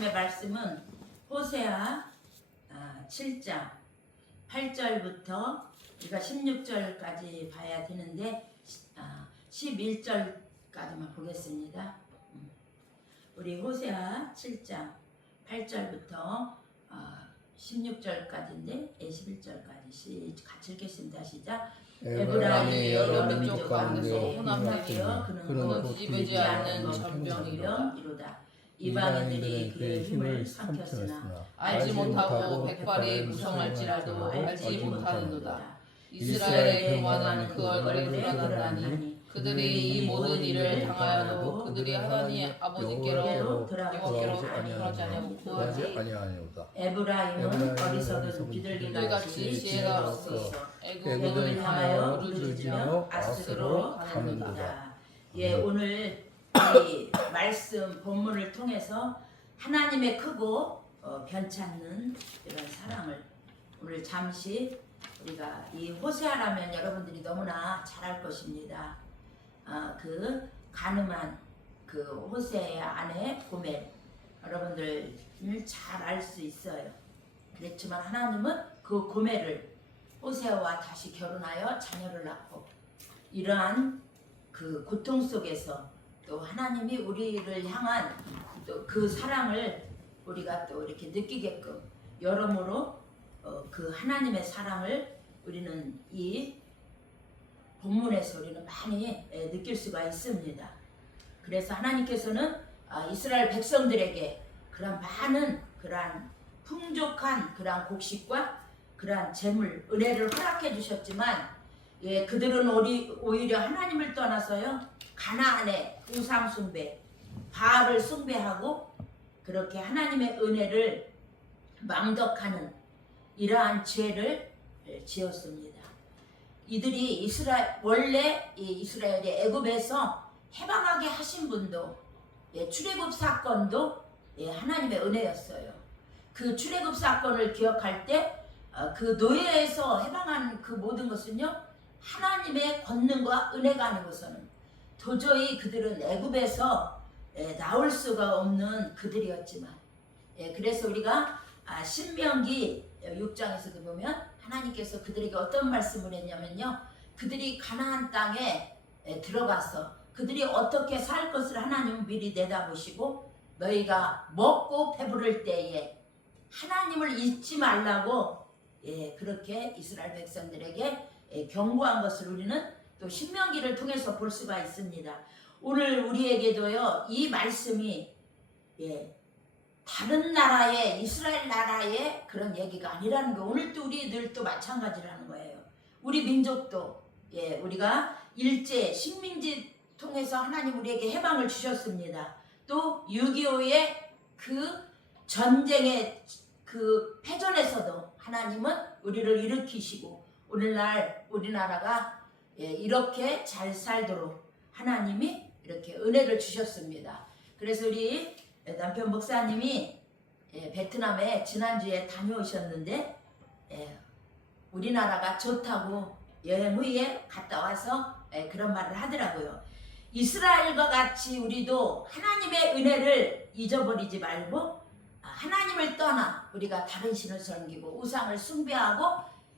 하나님의 말씀은 호세아 7장 8절부터 우리가 16절까지 봐야 되는데 11절까지만 보겠습니다. 우리 호세아 7장 8절부터 16절까지인데 11절까지 같이 읽겠습니다. 시작. 에브라임이 여러 민족 가운데 혼합되어 그는 곧 뒤집어지지 않는 전병이며 이로다. 이방인들이 그의 힘을 삼켰으나 알지 못하고 백발이 무성할지라도 알지 못하는도다. 이스라엘의 교만한 그 얼굴을 드러나니 그들이 이 모든 일을 당하여도 그들이 하나님 아버지께로 여호와께로 돌아오지 아니하고 구하지 아니하니오다. 에브라임은 어리석은 비둘기같이 지혜가 없어 애굽을 향하여 부르짖으며 아스로 가는도다. 예, 오늘 이 말씀 본문을 통해서 하나님의 크고 변찮는 이런 사랑을 오늘 잠시 우리가 이 호세아라면 여러분들이 너무나 잘 알 것입니다. 그 가늠한 그 호세아의 아내 고멜 여러분들 잘 알 수 있어요. 그렇지만 하나님은 그 고멜을 호세아와 다시 결혼하여 자녀를 낳고 이러한 그 고통 속에서 또 하나님이 우리를 향한 또 그 사랑을 우리가 또 이렇게 느끼게끔 여러모로 그 하나님의 사랑을 우리는 이 본문에서 우리는 많이 느낄 수가 있습니다. 그래서 하나님께서는 이스라엘 백성들에게 그런 많은 그러한 풍족한 그러한 곡식과 그러한 재물, 은혜를 허락해 주셨지만 예, 그들은 오히려 하나님을 떠나서요 가나안의 우상 숭배, 바알을 숭배하고 그렇게 하나님의 은혜를 망덕하는 이러한 죄를 지었습니다. 이들이 원래 이스라엘이 애굽에서 해방하게 하신 분도 출애굽 사건도 하나님의 은혜였어요. 그 출애굽 사건을 기억할 때 그 노예에서 해방한 그 모든 것은요 하나님의 권능과 은혜가 아니고서는 도저히 그들은 애굽에서 나올 수가 없는 그들이었지만 그래서 우리가 신명기 6장에서도 보면 하나님께서 그들에게 어떤 말씀을 했냐면요 그들이 가나안 땅에 들어가서 그들이 어떻게 살 것을 하나님은 미리 내다보시고 너희가 먹고 배부를 때에 하나님을 잊지 말라고 그렇게 이스라엘 백성들에게 경고한 것을 우리는 또 신명기를 통해서 볼 수가 있습니다. 오늘 우리에게도요 이 말씀이 다른 나라의 이스라엘 나라의 그런 얘기가 아니라는 거 오늘도 우리들도 마찬가지라는 거예요. 우리 민족도 우리가 일제 식민지 통해서 하나님 우리에게 해방을 주셨습니다. 또 6.25의 그 전쟁의 그 패전에서도 하나님은 우리를 일으키시고 오늘날 우리나라가 이렇게 잘 살도록 하나님이 이렇게 은혜를 주셨습니다. 그래서 우리 남편 목사님이 베트남에 지난주에 다녀오셨는데 우리나라가 좋다고 여행 후에 갔다 와서 그런 말을 하더라고요. 이스라엘과 같이 우리도 하나님의 은혜를 잊어버리지 말고 하나님을 떠나 우리가 다른 신을 섬기고 우상을 숭배하고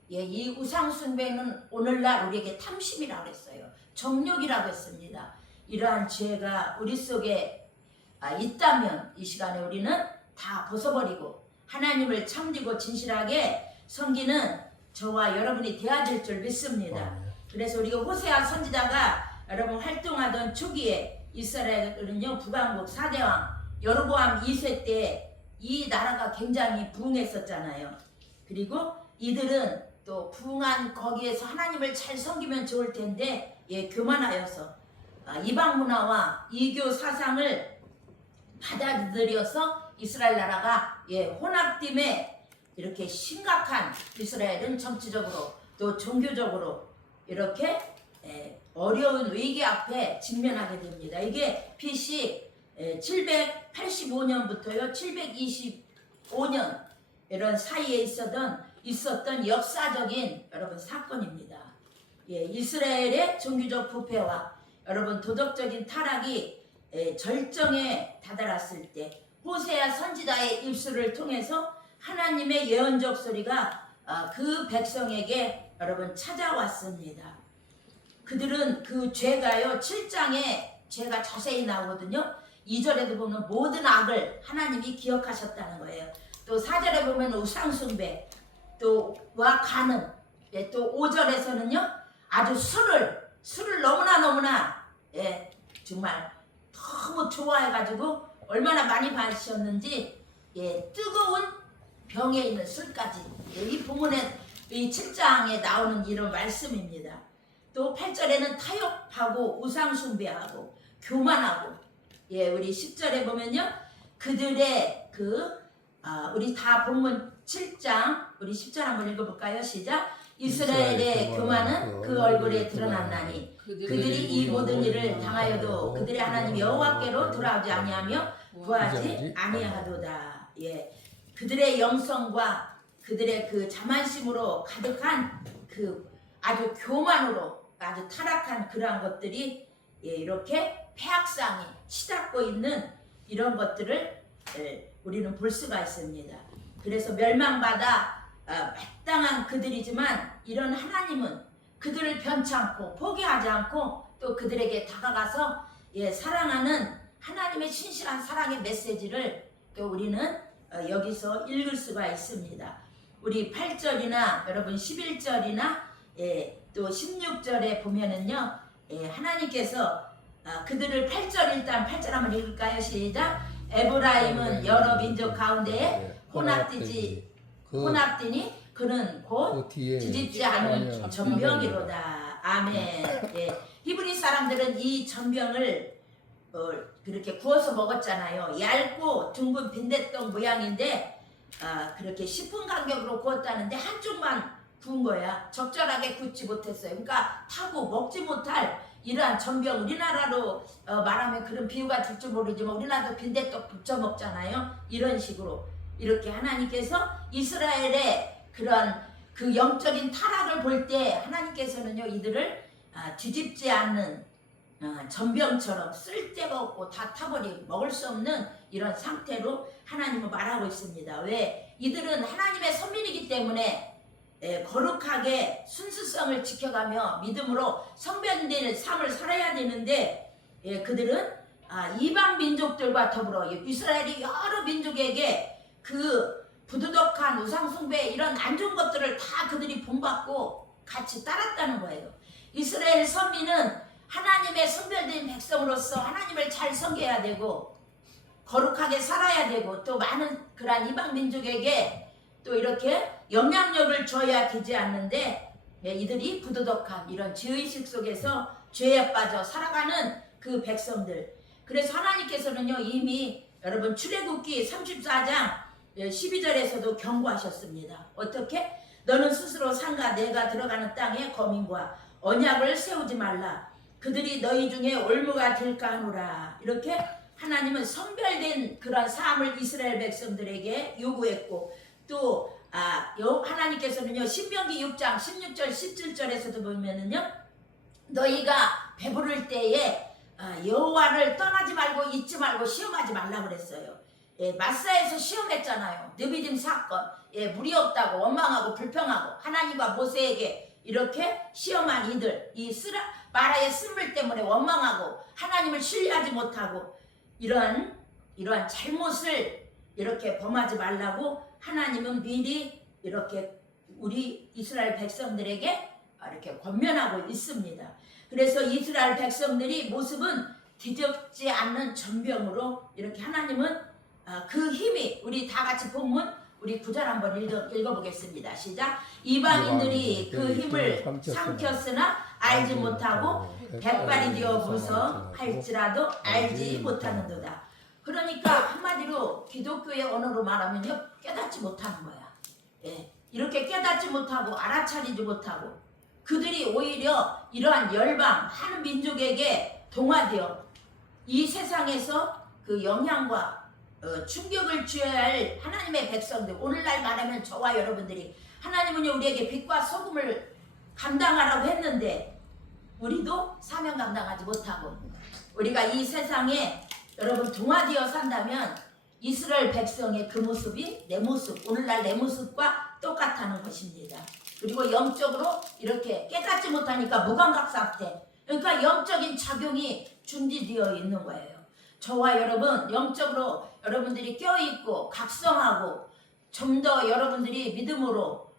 이 우상 숭배는 오늘날 우리에게 탐심이라고 했어요. 정욕이라고 했습니다. 이러한 죄가 우리 속에 있다면 이 시간에 우리는 다 벗어버리고 하나님을 참되고 진실하게 섬기는 저와 여러분이 되어야 될 줄 믿습니다. 그래서 우리가 호세아 선지자가 여러분 활동하던 초기에 이스라엘은요 북왕국 4대왕 여로보암 2세 때 이 나라가 굉장히 부흥했었잖아요. 그리고 이들은 또 부흥한 거기에서 하나님을 잘 섬기면 좋을 텐데 교만하여서 이방 문화와 이교 사상을 받아들여서 이스라엘 나라가 혼합됨에 이렇게 심각한 이스라엘은 정치적으로 또 종교적으로 이렇게 어려운 위기 앞에 직면하게 됩니다. 이게 BC 785년부터요 725년 이런 사이에 있었던 역사적인 여러분 사건입니다. 이스라엘의 종교적 부패와 여러분 도덕적인 타락이 절정에 다다랐을 때 호세아 선지자의 입술을 통해서 하나님의 예언적 소리가 그 백성에게 여러분 찾아왔습니다. 그들은 그 죄가요 7장에 죄가 자세히 나오거든요. 2절에도 보면 모든 악을 하나님이 기억하셨다는 거예요. 또 4절에 보면 우상숭배 또와 간음, 또 5절에서는요 아주 술을 너무나 정말 너무 좋아해가지고 얼마나 많이 마셨는지 뜨거운 병에 있는 술까지 이 본문에 이 7장에 나오는 이런 말씀입니다. 또 8절에는 타협하고 우상숭배하고 교만하고 우리 10절에 보면요 그들의 우리 다 본문 7장 우리 10절 한번 읽어볼까요? 시작. 이스라엘의 교만은 그 얼굴에 드러났나니 그들이 이 모든 일을 당하여도 그들의 하나님 여호와께로 돌아오지 아니하며 구하지 아니하도다. 그들의 영성과 그들의 그 자만심으로 가득한 그 아주 교만으로 아주 타락한 그러한 것들이 이렇게 폐악상이 치닫고 있는 이런 것들을 우리는 볼 수가 있습니다. 그래서 멸망받아 마땅한 그들이지만 이런 하나님은 그들을 변찮고 포기하지 않고 또 그들에게 다가가서 사랑하는 하나님의 신실한 사랑의 메시지를 또 우리는 여기서 읽을 수가 있습니다. 우리 8절이나 여러분 11절이나 또 16절에 보면은요 하나님께서 그들을 8절 일단 8절 한번 읽을까요? 시작. 에브라임은 여러 민족 가운데에 혼합되니 그는 곧 뒤집지 않은 전병이로다. 아멘. 히브리 사람들은 이 전병을 그렇게 구워서 먹었잖아요. 얇고 둥근 빈대떡 모양인데 그렇게 10분 간격으로 구웠다는데 한쪽만 구운 거야. 적절하게 굽지 못했어요. 그러니까 타고 먹지 못할 이러한 전병, 우리나라로 말하면 그런 비유가 될 줄 모르지만 우리나라도 빈대떡 부쳐 먹잖아요. 이런 식으로 이렇게 하나님께서 이스라엘의 그런 그 영적인 타락을 볼 때 하나님께서는요 이들을 뒤집지 않는 전병처럼 쓸데가 없고 다 타버리고 먹을 수 없는 이런 상태로 하나님은 말하고 있습니다. 왜? 이들은 하나님의 선민이기 때문에 거룩하게 순수성을 지켜가며 믿음으로 성변된 삶을 살아야 되는데 그들은 이방 민족들과 더불어 이스라엘이 여러 민족에게 그 부도덕한 우상숭배 이런 안 좋은 것들을 다 그들이 본받고 같이 따랐다는 거예요. 이스라엘 선민은 하나님의 성별된 백성으로서 하나님을 잘 섬겨야 되고 거룩하게 살아야 되고 또 많은 그러한 이방 민족에게 또 이렇게 영향력을 줘야 되지 않는데 이들이 부도덕한 이런 죄의식 속에서 죄에 빠져 살아가는 그 백성들. 그래서 하나님께서는요 이미 여러분 출애굽기 34장 12절에서도 경고하셨습니다. 어떻게? 너는 스스로 상가 내가 들어가는 땅에 거민과 언약을 세우지 말라. 그들이 너희 중에 올무가 될까 하노라. 이렇게 하나님은 선별된 그런 삶을 이스라엘 백성들에게 요구했고 또 하나님께서는요 신명기 6장 16절 17절에서도 보면은요 너희가 배부를 때에 여호와를 떠나지 말고 잊지 말고 시험하지 말라 그랬어요. 마사에서 시험했잖아요. 느비딤 사건 물이 없다고 원망하고 불평하고 하나님과 모세에게 이렇게 시험한 이들 이 마라의 쓴물 때문에 원망하고 하나님을 신뢰하지 못하고 이러한 잘못을 이렇게 범하지 말라고 하나님은 미리 이렇게 우리 이스라엘 백성들에게 이렇게 권면하고 있습니다. 그래서 이스라엘 백성들이 모습은 뒤집지 않는 전병으로 이렇게 하나님은 그 힘이 우리 다 같이 본문 우리 9절 한번 읽어보겠습니다. 시작. 이방인들이 그 힘을 삼켰으나 알지 못하고 백발이 되어 무서할지라도 알지 못하는도다. 그러니까 한마디로 기독교의 언어로 말하면요 깨닫지 못하는 거야. 이렇게 깨닫지 못하고 알아차리지 못하고 그들이 오히려 이러한 열방 많은 민족에게 동화되어 이 세상에서 그 영향과 충격을 주어야 할 하나님의 백성들, 오늘날 말하면 저와 여러분들이 하나님은요 우리에게 빛과 소금을 감당하라고 했는데 우리도 사명 감당하지 못하고 우리가 이 세상에 여러분 동화되어 산다면 이스라엘 백성의 그 모습이 내 모습, 오늘날 내 모습과 똑같다는 것입니다. 그리고 영적으로 이렇게 깨닫지 못하니까 무감각 상태, 그러니까 영적인 작용이 중지되어 있는 거예요. 저와 여러분 영적으로 여러분들이 껴있고 각성하고 좀 더 여러분들이 믿음으로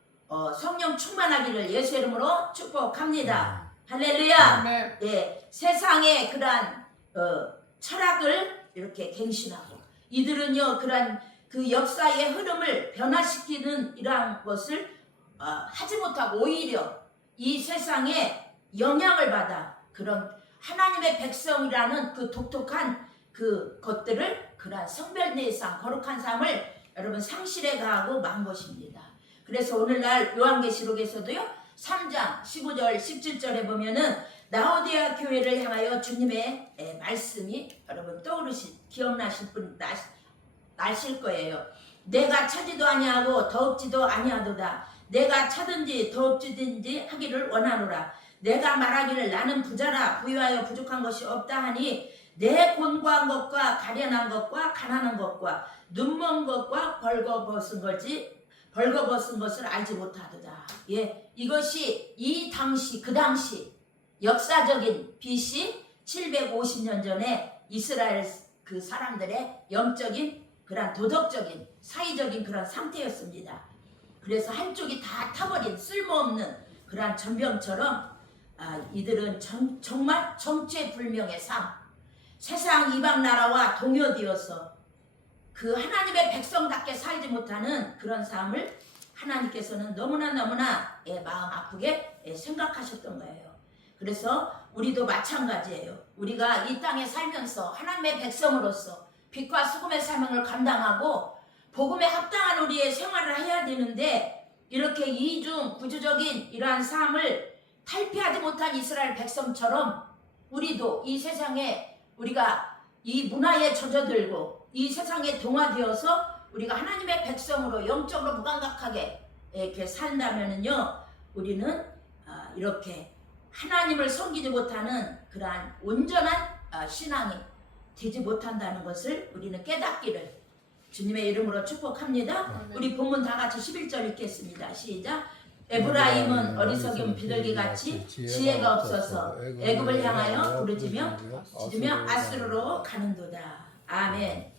성령 충만하기를 예수 이름으로 축복합니다. 할렐루야. 아멘. 예, 세상의 그러한 철학을 이렇게 갱신하고 이들은요 그러한 그 역사의 흐름을 변화시키는 이러한 것을 하지 못하고 오히려 이 세상에 영향을 받아 그런 하나님의 백성이라는 그 독특한 그 것들을 그러한 성별의 삶, 거룩한 삶을 여러분 상실해 가고 만 것입니다. 그래서 오늘날 요한계시록에서도요 3장 15절 17절에 보면은 라오디아 교회를 향하여 주님의 말씀이 여러분 기억나실 분 나실 거예요. 내가 차지도 아니하고 더없지도 아니하도다. 내가 차든지 더없지든지 하기를 원하노라. 내가 말하기를 나는 부자라 부유하여 부족한 것이 없다 하니 내 곤고한 것과 가련한 것과 가난한 것과 눈먼 것과 벌거벗은 것을 알지 못하도다. 예, 이것이 이 당시 그 당시 역사적인 BC 750년 전에 이스라엘 그 사람들의 영적인 그런 도덕적인 사회적인 그런 상태였습니다. 그래서 한쪽이 다 타버린 쓸모없는 그러한 전병처럼 이들은 정말 정체불명의 삶, 세상 이방 나라와 동요되어서 그 하나님의 백성답게 살지 못하는 그런 삶을 하나님께서는 너무나 마음 아프게 생각하셨던 거예요. 그래서 우리도 마찬가지예요. 우리가 이 땅에 살면서 하나님의 백성으로서 빛과 수금의 사명을 감당하고 복음에 합당한 우리의 생활을 해야 되는데 이렇게 이중 구조적인 이러한 삶을 탈피하지 못한 이스라엘 백성처럼 우리도 이 세상에 우리가 이 문화에 젖어들고 이 세상에 동화되어서 우리가 하나님의 백성으로 영적으로 무감각하게 이렇게 산다면은요 우리는 이렇게 하나님을 섬기지 못하는 그러한 온전한 신앙이 되지 못한다는 것을 우리는 깨닫기를 주님의 이름으로 축복합니다. 우리 본문 다 같이 11절 읽겠습니다. 시작. 에브라임은 어리석은 비둘기같이 지혜가 없어서 애굽을 향하여 부르짖으며 아수르로 가는도다. 아멘.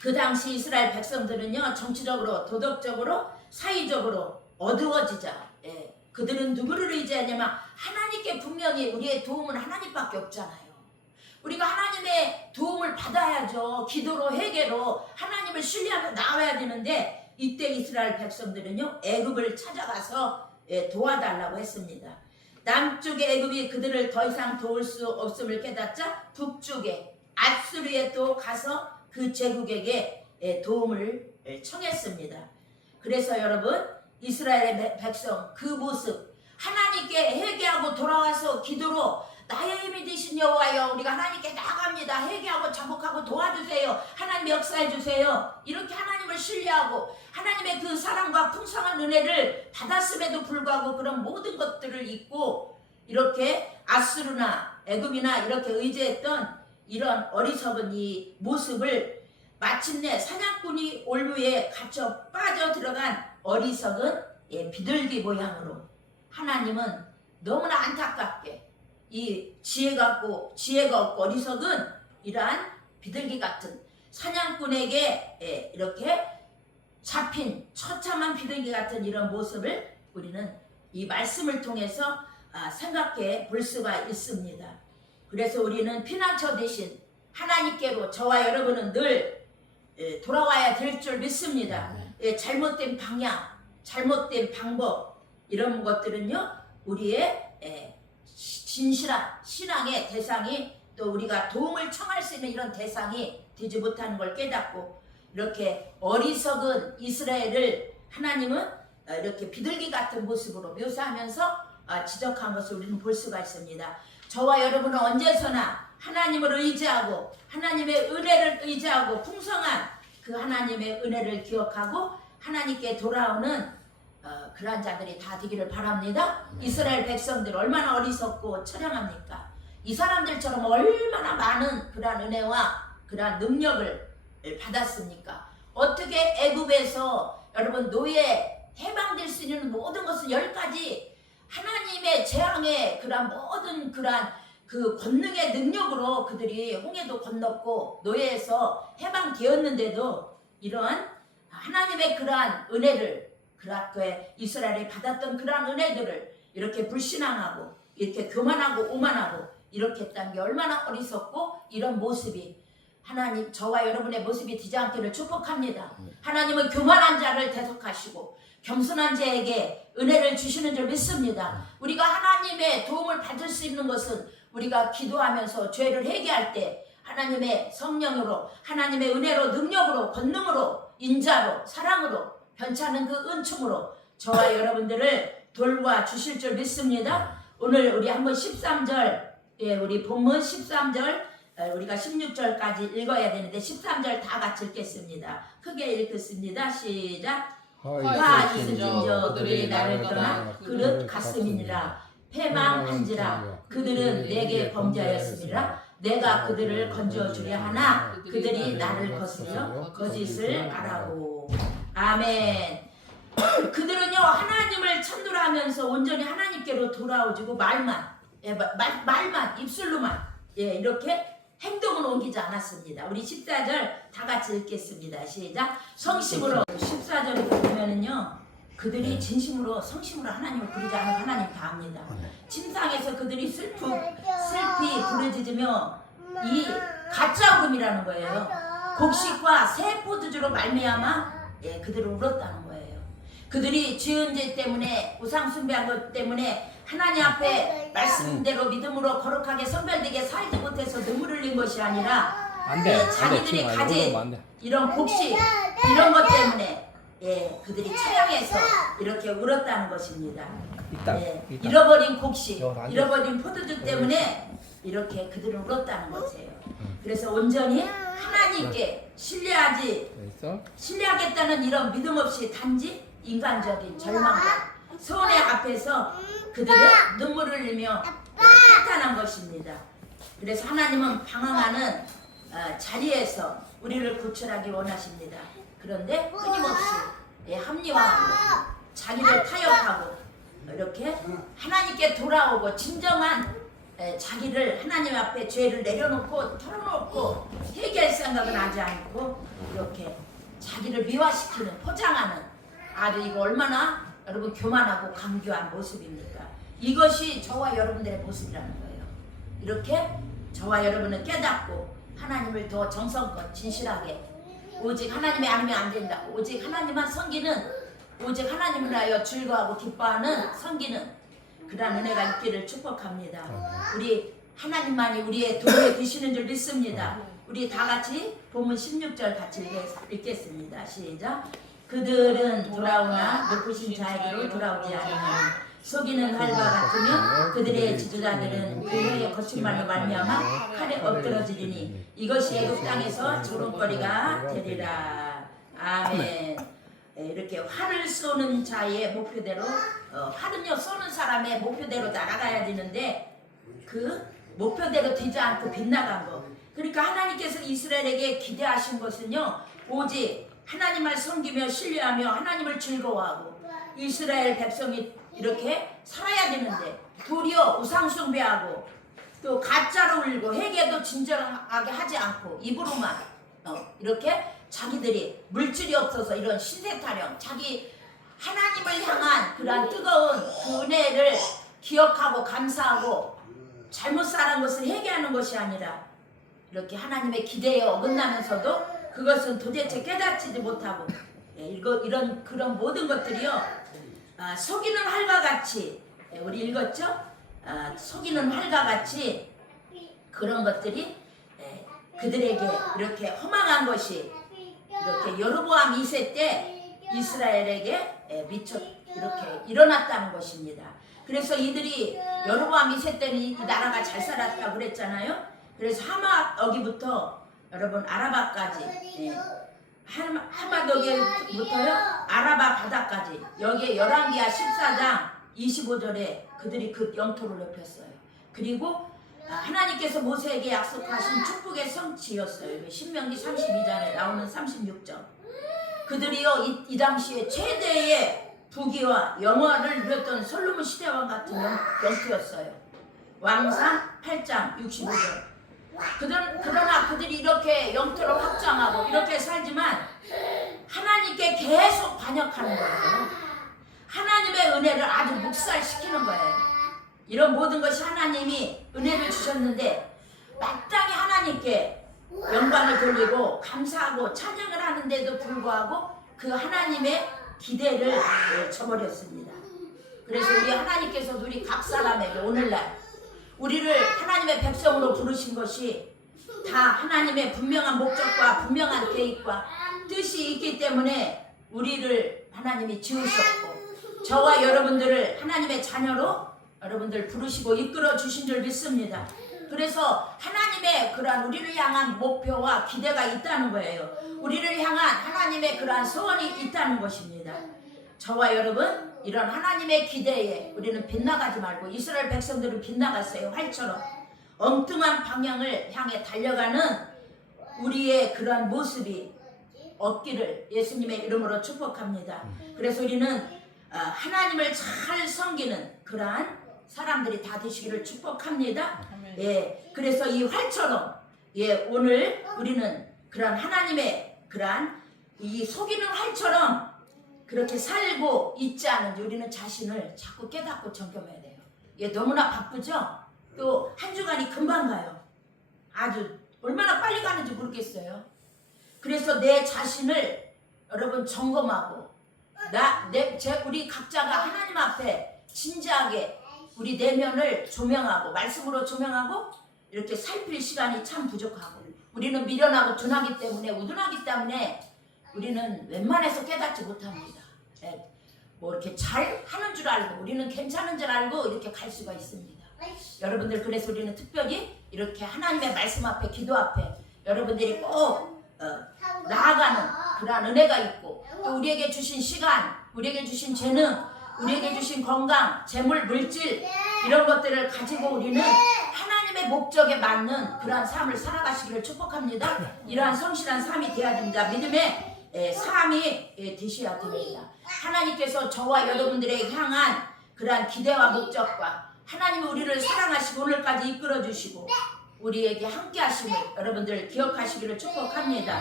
그 당시 이스라엘 백성들은요 정치적으로 도덕적으로 사회적으로 어두워지자 그들은 누구를 의지하냐면 하나님께 분명히 우리의 도움은 하나님밖에 없잖아요. 우리가 하나님의 도움을 받아야죠. 기도로 회개로 하나님을 신뢰하며 나와야 되는데 이때 이스라엘 백성들은요 애굽을 찾아가서 도와달라고 했습니다. 남쪽의 애굽이 그들을 더 이상 도울 수 없음을 깨닫자 북쪽에 아수르에 또 가서 그 제국에게 도움을 청했습니다. 그래서 여러분 이스라엘의 백성 그 모습 하나님께 회개하고 돌아와서 기도로 나의 힘이 되신 여호와여 우리가 하나님께 나갑니다. 회개하고 자복하고 도와주세요. 하나님 역사해 주세요. 이렇게 하나님을 신뢰하고 하나님의 그 사랑과 풍성한 은혜를 받았음에도 불구하고 그런 모든 것들을 잊고 이렇게 아수르나 애굽이나 이렇게 의지했던 이런 어리석은 이 모습을 마침내 사냥꾼이 올무에 갇혀 빠져 들어간 어리석은 비둘기 모양으로 하나님은 너무나 안타깝게 이 지혜가 없고 어리석은 이러한 비둘기 같은 사냥꾼에게 이렇게 잡힌 처참한 비둘기 같은 이런 모습을 우리는 이 말씀을 통해서 생각해 볼 수가 있습니다. 그래서 우리는 피난처 대신 하나님께로 저와 여러분은 늘 돌아와야 될 줄 믿습니다. 잘못된 방향, 잘못된 방법 이런 것들은요 우리의 진실한 신앙의 대상이 또 우리가 도움을 청할 수 있는 이런 대상이 되지 못하는 걸 깨닫고 이렇게 어리석은 이스라엘을 하나님은 이렇게 비둘기 같은 모습으로 묘사하면서 지적한 것을 우리는 볼 수가 있습니다. 저와 여러분은 언제서나 하나님을 의지하고 하나님의 은혜를 의지하고 풍성한 그 하나님의 은혜를 기억하고 하나님께 돌아오는 그러한 자들이 다 되기를 바랍니다. 이스라엘 백성들 얼마나 어리석고 처량합니까? 이 사람들처럼 얼마나 많은 그러한 은혜와 그러한 능력을 받았습니까? 어떻게 애굽에서 여러분 노예 해방될 수 있는 모든 것을 10가지 하나님의 재앙의 그러한 모든 그러한 그 권능의 능력으로 그들이 홍해도 건넜고 노예에서 해방되었는데도 이러한 하나님의 그러한 은혜를 그렇게 이스라엘이 받았던 그러한 은혜들을 이렇게 불신앙하고 이렇게 교만하고 오만하고 이렇게 했다는 게 얼마나 어리석고 이런 모습이 하나님 저와 여러분의 모습이 되지 않기를 축복합니다. 하나님은 교만한 자를 대속하시고 겸손한 자에게 은혜를 주시는 줄 믿습니다. 우리가 하나님의 도움을 받을 수 있는 것은 우리가 기도하면서 죄를 회개할 때 하나님의 성령으로 하나님의 은혜로 능력으로 권능으로 인자로 사랑으로 변찮은 그 은총으로 저와 여러분들을 돌봐 주실 줄 믿습니다. 오늘 우리 한번 13절 우리 본문 13절 우리가 16절까지 읽어야 되는데 13절 다 같이 읽겠습니다. 크게 읽겠습니다. 시작. 화 있으신 저 그들이 나를 떠나 그릇 같음이니라. 패망한지라 그들은 내게 범죄하였음이라. 내가 그들을 건져주려 하나 그들이 나를 거스려 거짓을 말하고. 아멘. 그들은요 하나님을 찬송하면서 온전히 하나님께로 돌아오지고 말만 입술로만 이렇게 행동을 옮기지 않았습니다. 우리 14절 다 같이 읽겠습니다. 시작. 성심으로 14절에 보면은요 그들이 진심으로 성심으로 하나님을 부르지 않은 하나님 다 압니다. 침상에서 그들이 슬피 부르짖으며 이 가짜 울음이라는 거예요. 곡식과 새 포도주로 말미암아 그들을 울었다는 거예요. 그들이 지은 죄 때문에 우상 숭배한 것 때문에 하나님 앞에 말씀대로 믿음으로 거룩하게 선별되게 살지 못해서 눈물을 흘린 것이 아니라 자기들이 가진 이런 곡식 이런 것 때문에 그들이 차량해서 이렇게 울었다는 것입니다. 잃어버린 곡식 잃어버린 포도주 때문에 이렇게 그들은 울었다는 것이에요. 그래서 온전히 하나님께 신뢰하겠다는 이런 믿음 없이 단지 인간적인 절망과 소원의 앞에서 그들은 눈물을 흘리며 한탄한 것입니다. 그래서 하나님은 방황하는 자리에서 우리를 구출하기 원하십니다. 그런데 끊임없이 합리화하고 자기를 타협하고 이렇게 하나님께 돌아오고 진정한 자기를 하나님 앞에 죄를 내려놓고 털어놓고 회개할 생각은 하지 않고 이렇게 자기를 미화시키는 포장하는 아주 이거 얼마나 여러분 교만하고 강교한 모습입니까? 이것이 저와 여러분들의 모습이라는 거예요. 이렇게 저와 여러분은 깨닫고 하나님을 더 정성껏 진실하게 오직 하나님이 아니면 안 된다고 오직 하나님만 섬기는 오직 하나님을 하여 즐거워하고 기뻐하는 섬기는 그러한 은혜가 있기를 축복합니다. 우리 하나님만이 우리의 도움이 되시는 줄 믿습니다. 우리 다 같이 본문 16절 같이 읽겠습니다. 시작. 그들은 돌아오나 높으신 자에게로 돌아오지 아니하니 속이는 활과 같으며 그들의 지도자들은 그 혀의 거친 말로 말미암아 칼에 엎드러지리니 이것이 애굽 땅에서 조롱거리가 되리라. 아멘. 이렇게 활을 쏘는 자의 목표대로 활은요 쏘는 사람의 목표대로 날아가야 되는데 그 목표대로 되지 않고 빗나간 거. 그러니까 하나님께서 이스라엘에게 기대하신 것은요 오직 하나님을 섬기며 신뢰하며 하나님을 즐거워하고 이스라엘 백성이 이렇게 살아야 되는데 도리어 우상숭배하고 또 가짜로 울고 회개도 진정하게 하지 않고 입으로만 이렇게 자기들이 물질이 없어서 이런 신세타령 자기 하나님을 향한 그러한 뜨거운 그 은혜를 기억하고 감사하고 잘못 살은 것을 회개하는 것이 아니라 이렇게 하나님의 기대에 어긋나면서도 그것은 도대체 깨닫지도 못하고 이런 그런 모든 것들이요 속이는 활과 같이 우리 읽었죠? 속이는 활과 같이 그런 것들이 그들에게 이렇게 허망한 것이 이렇게 여로보암 2세 때 이스라엘에게 미쳐 이렇게 일어났다는 것입니다. 그래서 이들이 여로보암 2세 때는 이 나라가 잘 살았다고 그랬잖아요. 그래서 하마 여기부터 여러분 아라바까지 하마 여기부터요 아라바 바다까지 여기에 열왕기하 14장 25절에 그들이 그 영토를 넓혔어요. 그리고 하나님께서 모세에게 약속하신 축복의 성취였어요. 신명기 32장에 나오는 36절. 그들이요 이 당시에 최대의 부귀와 영화를 누렸던 솔로몬 시대왕 같은 영토였어요. 왕상 8장 65절. 그러나 그들이 이렇게 영토를 확장하고 이렇게 살지만 하나님께 계속 반역하는 거예요. 하나님의 은혜를 아주 묵살시키는 거예요. 이런 모든 것이 하나님이 은혜를 주셨는데 마땅히 하나님께 영광을 돌리고 감사하고 찬양을 하는데도 불구하고 그 하나님의 기대를 저버렸습니다. 그래서 우리 하나님께서도 우리 각 사람에게 오늘날 우리를 하나님의 백성으로 부르신 것이 다 하나님의 분명한 목적과 분명한 계획과 뜻이 있기 때문에 우리를 하나님이 지으셨고 저와 여러분들을 하나님의 자녀로 여러분들 부르시고 이끌어 주신 줄 믿습니다. 그래서 하나님의 그러한 우리를 향한 목표와 기대가 있다는 거예요. 우리를 향한 하나님의 그러한 소원이 있다는 것입니다. 저와 여러분 이런 하나님의 기대에 우리는 빗나가지 말고 이스라엘 백성들은 빗나갔어요. 활처럼 엉뚱한 방향을 향해 달려가는 우리의 그러한 모습이 없기를 예수님의 이름으로 축복합니다. 그래서 우리는 하나님을 잘 섬기는 그러한 사람들이 다 되시기를 축복합니다. 예, 그래서 이 활처럼 오늘 우리는 그러한 하나님의 그러한 이 속이는 활처럼 그렇게 살고 있지 않은지 우리는 자신을 자꾸 깨닫고 점검해야 돼요. 너무나 바쁘죠? 또 한 주간이 금방 가요. 아주 얼마나 빨리 가는지 모르겠어요. 그래서 내 자신을 여러분 점검하고 우리 각자가 하나님 앞에 진지하게 우리 내면을 조명하고 말씀으로 조명하고 이렇게 살필 시간이 참 부족하고 우리는 미련하고 둔하기 때문에 우둔하기 때문에 우리는 웬만해서 깨닫지 못합니다. 뭐 이렇게 잘 하는 줄 알고 우리는 괜찮은 줄 알고 이렇게 갈 수가 있습니다. 여러분들 그래서 우리는 특별히 이렇게 하나님의 말씀 앞에 기도 앞에 여러분들이 꼭 나아가는 그러한 은혜가 있고 또 우리에게 주신 시간, 우리에게 주신 재능, 우리에게 주신 건강, 재물, 물질 이런 것들을 가지고 우리는 하나님의 목적에 맞는 그러한 삶을 살아가시기를 축복합니다. 이러한 성실한 삶이 되어야 됩니다. 믿음의 삶이 되셔야 됩니다. 하나님께서 저와 여러분들에게 향한 그러한 기대와 목적과 하나님이 우리를 사랑하시고 오늘까지 이끌어주시고 우리에게 함께 하심을 여러분들 기억하시기를 축복합니다.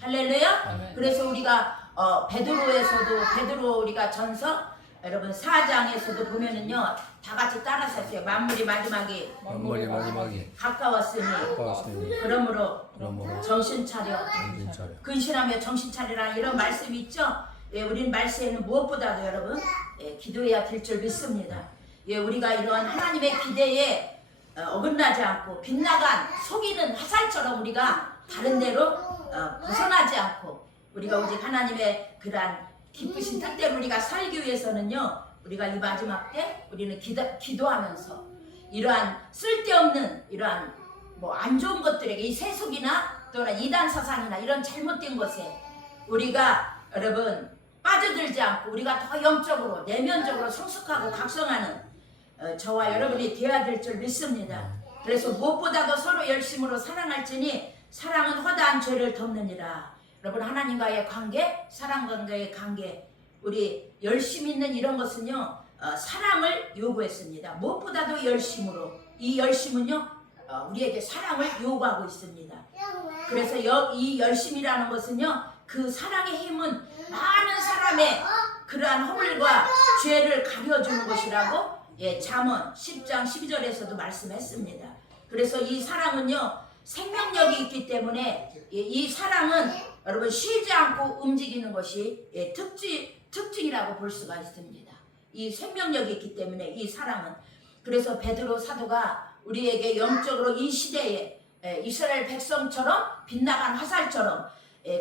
할렐루야. 그래서 우리가 베드로 우리가 전서 여러분 4장에서도 보면은요 다 같이 따라서 했어요. 만물이 마지막이 가까웠으니 그러므로 정신 차려 근신하며 정신 차리라 이런 말씀이 있죠. 우린 말세에는 무엇보다도 여러분 기도해야 될 줄 믿습니다. 우리가 이러한 하나님의 기대에 어긋나지 않고 빗나간 속이는 화살처럼 우리가 다른 데로 벗어나지 않고 우리가 오직 하나님의 그러한 기쁘신 뜻대로 우리가 살기 위해서는요 우리가 이 마지막 때 우리는 기도하면서 이러한 쓸데없는 이러한 뭐 안 좋은 것들에게 이 세속이나 또는 이단 사상이나 이런 잘못된 것에 우리가 여러분 빠져들지 않고 우리가 더 영적으로 내면적으로 성숙하고 각성하는 저와 여러분이 되어야 될 줄 믿습니다. 그래서 무엇보다도 서로 열심으로 사랑할지니 사랑은 허다한 죄를 덮느니라. 여러분 하나님과의 관계, 사랑과의 관계 우리 열심 있는 이런 것은요 사랑을 요구했습니다. 무엇보다도 열심으로 이 열심은요 우리에게 사랑을 요구하고 있습니다. 그래서 이 열심이라는 것은요 그 사랑의 힘은 많은 사람의 그러한 허물과 죄를 가려주는 것이라고 잠언 10장 12절에서도 말씀했습니다. 그래서 이 사랑은요 생명력이 있기 때문에 이 사랑은 여러분 쉬지 않고 움직이는 것이 특징이라고 볼 수가 있습니다. 이 생명력이 있기 때문에 이 사랑은 그래서 베드로 사도가 우리에게 영적으로 이 시대에 이스라엘 백성처럼 빗나간 화살처럼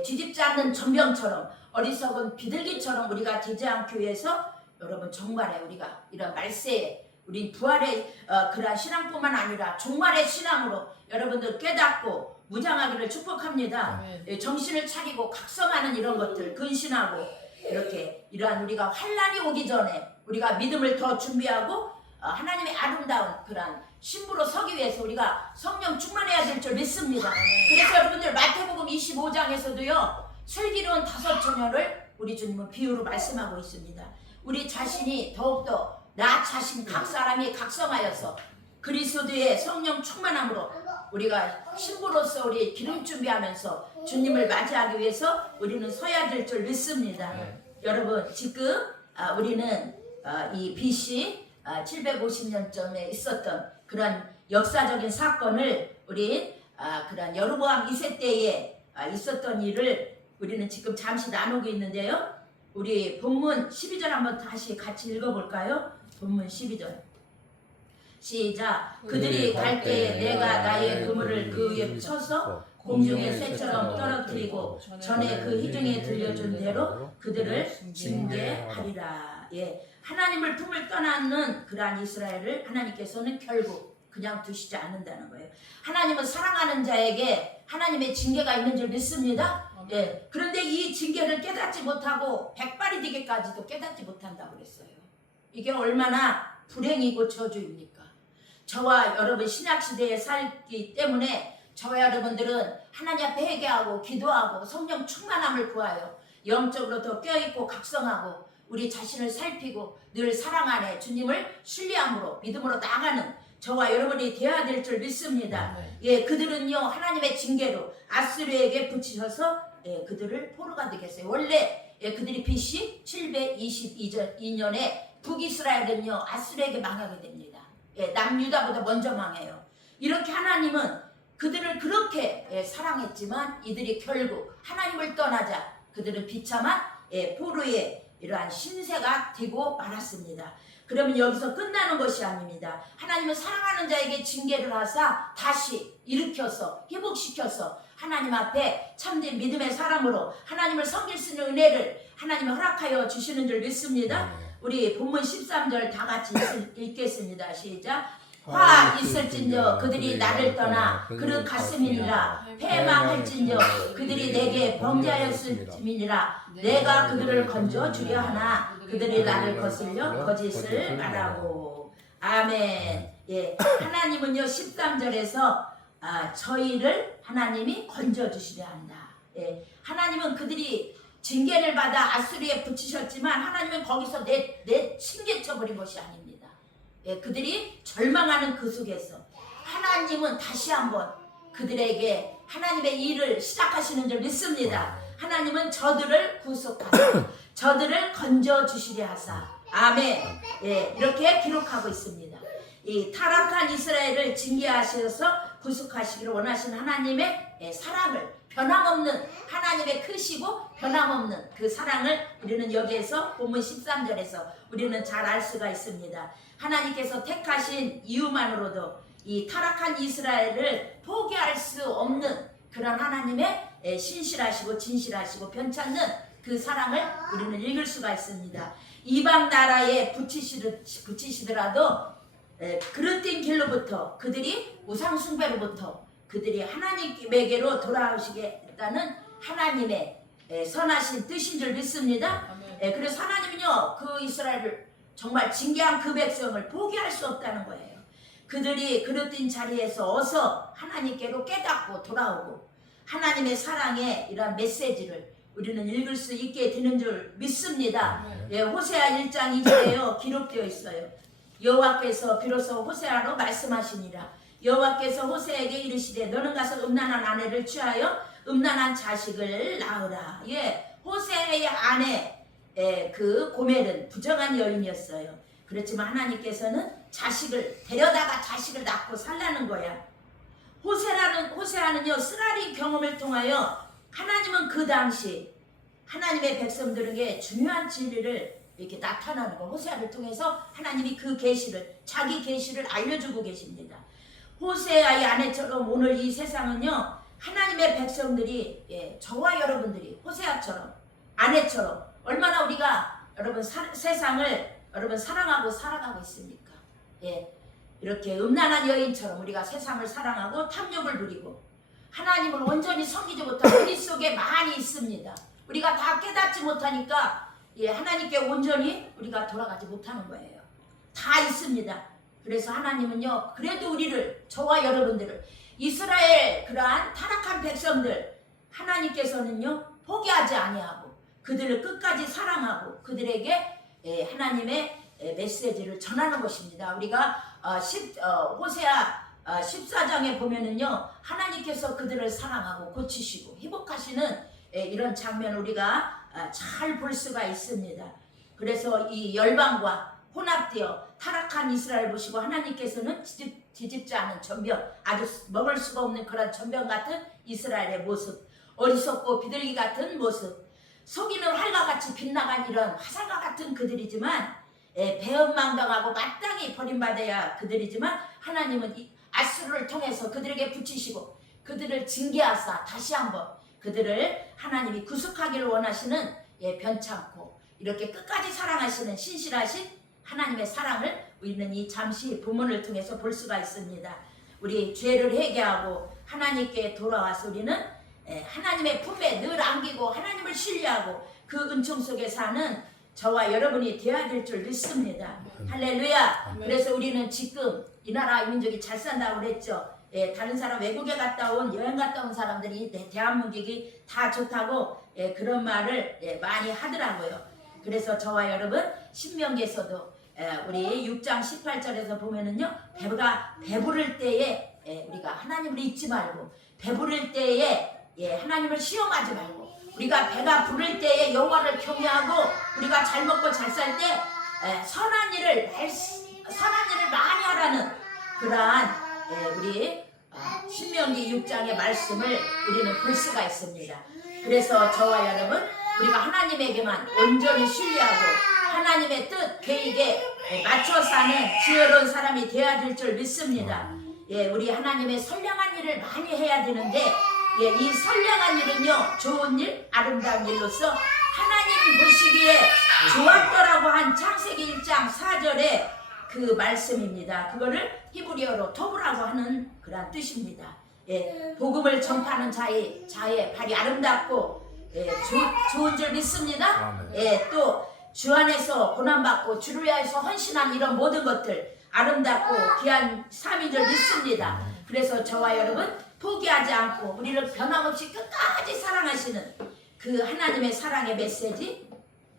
뒤집지 않는 전병처럼 어리석은 비둘기처럼 우리가 되지 않기 위해서 여러분 정말에 우리가 이런 말세에 우리 부활의 그러한 신앙뿐만 아니라 종말의 신앙으로 여러분들 깨닫고 무장하기를 축복합니다. 정신을 차리고 각성하는 이런 것들 근신하고 이렇게 이러한 우리가 환난이 오기 전에 우리가 믿음을 더 준비하고 하나님의 아름다운 그런 신부로 서기 위해서 우리가 성령 충만해야 될 줄 믿습니다. 그래서 여러분들 마태복음 25장에서도요 슬기로운 5처녀를 우리 주님은 비유로 말씀하고 있습니다. 우리 자신이 더욱더 나 자신 각 사람이 각성하여서 그리스도의 성령 충만함으로 우리가 신부로서 우리 기름 준비하면서 주님을 맞이하기 위해서 우리는 서야 될 줄 믿습니다. 여러분 지금 우리는 이 BC 750년쯤에 있었던 그런 역사적인 사건을 우리 그런 여로보암 2세 때에 있었던 일을 우리는 지금 잠시 나누고 있는데요. 우리 본문 12절 한번 다시 같이 읽어볼까요? 본문 12절 시작. 그들이 갈 때에 내가 나의 그물을 그 위에 쳐서 공중의 쇠처럼 떨어뜨리고 전에 그 희중에 들려준 대로 그들을 징계하리라. 예, 하나님을 품을 떠나는 그러한 이스라엘을 하나님께서는 결국 그냥 두시지 않는다는 거예요. 하나님은 사랑하는 자에게 하나님의 징계가 있는 줄 믿습니다. 예, 그런데 이 징계를 깨닫지 못하고 백발이 되기까지도 깨닫지 못한다고 그랬어요. 이게 얼마나 불행이고 저주입니까? 저와 여러분 신약시대에 살기 때문에 저와 여러분들은 하나님 앞에 회개하고 기도하고 성령 충만함을 구하여 영적으로 더 껴있고 각성하고 우리 자신을 살피고 늘 사랑 안에 주님을 신뢰함으로 믿음으로 나가는 저와 여러분이 되어야 될 줄 믿습니다. 예, 그들은요 하나님의 징계로 아수르에게 붙이셔서 그들을 포로가 되겠어요. 원래 그들이 BC 722년에 북이스라엘은요 아수르에게 망하게 됩니다. 남유다보다 먼저 망해요. 이렇게 하나님은 그들을 그렇게 사랑했지만 이들이 결국 하나님을 떠나자 그들은 비참한 포로의 이러한 신세가 되고 말았습니다. 그러면 여기서 끝나는 것이 아닙니다. 하나님은 사랑하는 자에게 징계를 하사 다시 일으켜서 회복시켜서 하나님 앞에 참된 믿음의 사람으로 하나님을 섬길 수 있는 은혜를 하나님이 허락하여 주시는 줄 믿습니다. 우리 본문 13절 다 같이 읽겠습니다. 시작. 화 있을진저 그들이 나를 떠나 그릇 가슴이니라. 패망할진저 그들이 내게 범죄하였음이니라. 내가 그들을 건져 주려 하나 그들이 나를 거슬려 거짓을 말하고. 아멘. 예, 하나님은요 13절에서 저희를 하나님이 건져 주시려 한다. 예, 하나님은 그들이 징계를 받아 아수르에 붙이셨지만 하나님은 거기서 내침개쳐 버린 것이 아닙니다. 예, 그들이 절망하는 그 속에서 하나님은 다시 한번 그들에게 하나님의 일을 시작하시는 줄 믿습니다. 하나님은 저들을 구속하사 저들을 건져 주시려 하사. 아멘. 예, 이렇게 기록하고 있습니다. 이 타락한 이스라엘을 징계하셔서 구속하시기를 원하시는 하나님의 사랑을 변함없는 하나님의 크시고 변함없는 그 사랑을 우리는 여기에서 본문 13절에서 우리는 잘 알 수가 있습니다. 하나님께서 택하신 이유만으로도 이 타락한 이스라엘을 포기할 수 없는 그런 하나님의 신실하시고 진실하시고 변찮는 그 사랑을 우리는 읽을 수가 있습니다. 이방 나라에 붙이시더라도 그릇된 길로부터 그들이 우상 숭배로부터 그들이 하나님에게로 돌아오시겠다는 하나님의 선하신 뜻인 줄 믿습니다. 그래서 하나님은요 그 이스라엘을 정말 징계한 그 백성을 포기할 수 없다는 거예요. 그들이 그릇된 자리에서 어서 하나님께로 깨닫고 돌아오고 하나님의 사랑의 이러한 메시지를 우리는 읽을 수 있게 되는 줄 믿습니다. 호세아 1장 2절에요 기록되어 있어요. 여호와께서 비로소 호세아로 말씀하시니라. 여호와께서 호세에게 이르시되 너는 가서 음란한 아내를 취하여 음란한 자식을 낳으라. 예, 호세의 아내 그 고멜은 부정한 여인이었어요. 그렇지만 하나님께서는 자식을 데려다가 자식을 낳고 살라는 거야. 호세아는요 쓰라린 경험을 통하여 하나님은 그 당시 하나님의 백성들에게 중요한 진리를 이렇게 나타나는 거 호세아를 통해서 하나님이 그 계시를 자기 계시를 알려주고 계십니다. 호세아의 아내처럼 오늘 이 세상은요 하나님의 백성들이 저와 여러분들이 호세아처럼 아내처럼 얼마나 우리가 여러분 세상을 여러분 사랑하고 살아가고 있습니까? 이렇게 음란한 여인처럼 우리가 세상을 사랑하고 탐욕을 부리고 하나님을 온전히 섬기지 못하고 우리 속에 많이 있습니다. 우리가 다 깨닫지 못하니까 하나님께 온전히 우리가 돌아가지 못하는 거예요. 다 있습니다. 그래서 하나님은요, 그래도 우리를, 저와 여러분들을, 이스라엘 그러한 타락한 백성들, 하나님께서는요 포기하지 아니하고 그들을 끝까지 사랑하고 그들에게 하나님의 메시지를 전하는 것입니다. 우리가 호세아 14장에 보면은요, 하나님께서 그들을 사랑하고 고치시고 회복하시는 이런 장면을 우리가 잘 볼 수가 있습니다. 그래서 이 열방과 혼합되어 타락한 이스라엘 보시고 하나님께서는 뒤집지 않은 전병, 아주 먹을 수가 없는 그런 전병 같은 이스라엘의 모습, 어리석고 비둘기 같은 모습, 속이는 활과 같이 빗나간 이런 화살과 같은 그들이지만, 배은망덕하고 마땅히 버림받아야 그들이지만, 하나님은 이 아수르를 통해서 그들에게 붙이시고 그들을 징계하사 다시 한번 그들을 하나님이 구속하기를 원하시는, 변찮고 이렇게 끝까지 사랑하시는 신실하신 하나님의 사랑을 우리는 이 잠시 본문을 통해서 볼 수가 있습니다. 우리 죄를 회개하고 하나님께 돌아와서 우리는 하나님의 품에 늘 안기고 하나님을 신뢰하고 그 은총 속에 사는 저와 여러분이 되어야 될 줄 믿습니다. 할렐루야. 그래서 우리는 지금 이 나라 민족이 잘 산다고 그랬죠. 다른 사람 외국에 갔다 온, 여행 갔다 온 사람들이 대한민국이 다 좋다고 그런 말을 많이 하더라고요. 그래서 저와 여러분 신명기에서도 우리 6장 18절에서 보면은요, 배부를 때에 우리가 하나님을 잊지 말고, 배부를 때에 하나님을 시험하지 말고, 우리가 배가 부를 때에 여호와를 경외하고, 우리가 잘 먹고 잘 살 때 선한 일을 많이 하라는 그러한 우리 신명기 6장의 말씀을 우리는 볼 수가 있습니다. 그래서 저와 여러분, 우리가 하나님에게만 온전히 신뢰하고 하나님의 뜻, 계획에 맞춰 사는 지혜로운 사람이 되어야 될 줄 믿습니다. 우리 하나님의 선량한 일을 많이 해야 되는데, 이 선량한 일은요, 좋은 일, 아름다운 일로서 하나님 보시기에 좋았더라고 한 창세기 1장 4절의 그 말씀입니다. 그거를 히브리어로 토브라고 하는 그런 뜻입니다. 복음을 전파하는 자의 발이 아름답고 좋은 줄 믿습니다. 또 주 안에서 고난받고 주를 위하여서 헌신한 이런 모든 것들 아름답고 귀한 삶인 줄 믿습니다. 그래서 저와 여러분 포기하지 않고 우리를 변함없이 끝까지 사랑하시는 그 하나님의 사랑의 메시지,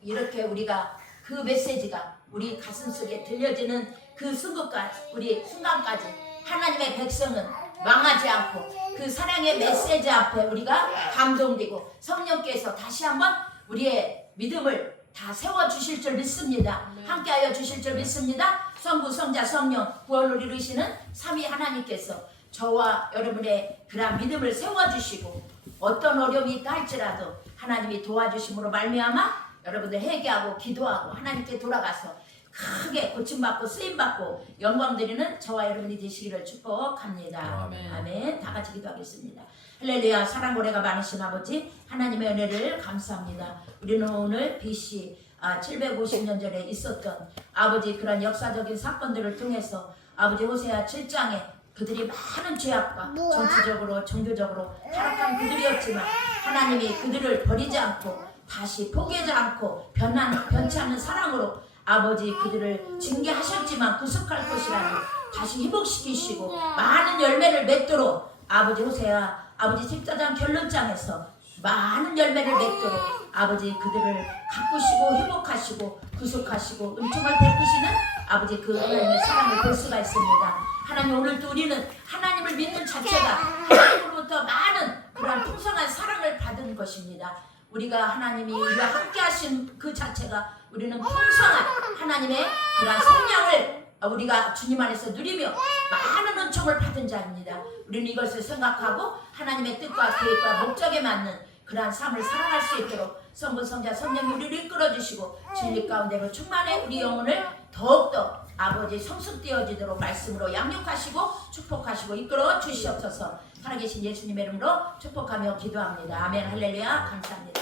이렇게 우리가 그 메시지가 우리 가슴속에 들려지는 그 순간까지 하나님의 백성은 망하지 않고 그 사랑의 메시지 앞에 우리가 감동되고 성령께서 다시 한번 우리의 믿음을 다 세워주실 줄 믿습니다. 함께하여 주실 줄 믿습니다. 성부, 성자, 성령 구원을 이루시는 삼위 하나님께서 저와 여러분의 그런 믿음을 세워주시고, 어떤 어려움이 있다 할지라도 하나님이 도와주심으로 말미암아 여러분들 회개하고 기도하고 하나님께 돌아가서 크게 고침받고 쓰임받고 영광드리는 저와 여러분이 되시기를 축복합니다. 아멘. 다 같이 기도하겠습니다. 할렐루야. 사랑고래가 많으신 아버지 하나님의 은혜를 감사합니다. 우리는 오늘 BC 750년 전에 있었던 아버지 그런 역사적인 사건들을 통해서 아버지 호세아 7장에 그들이 많은 죄악과 정치적으로 종교적으로 타락한 그들이었지만 하나님이 그들을 버리지 않고 다시 포기하지 않고 변치 않는 사랑으로 아버지 그들을 징계하셨지만 구속할 것이라니 다시 회복시키시고 많은 열매를 맺도록 아버지 호세아 아버지 14장 결론장에서 많은 열매를 맺도록 아버지 그들을 가꾸시고 회복하시고 구속하시고 은총을 베푸시는 아버지 그 하나님의 사랑을 볼 수가 있습니다. 하나님, 오늘도 우리는 하나님을 믿는 자체가 하나님으로부터 많은 그러한 풍성한 사랑을 받은 것입니다. 우리가 하나님이 우리와 함께 하신 그 자체가 우리는 풍성한 하나님의 그러한 성령을 우리가 주님 안에서 누리며 많은 은총을 받은 자입니다. 우리는 이것을 생각하고 하나님의 뜻과 계획과 목적에 맞는 그러한 삶을 살아갈 수 있도록 성부, 성자, 성령이 우리를 이끌어주시고 진리 가운데로 충만해 우리 영혼을 더욱더 아버지 성숙되어지도록 말씀으로 양육하시고 축복하시고 이끌어 주시옵소서. 살아계신 예수님의 이름으로 축복하며 기도합니다. 아멘. 할렐루야. 감사합니다.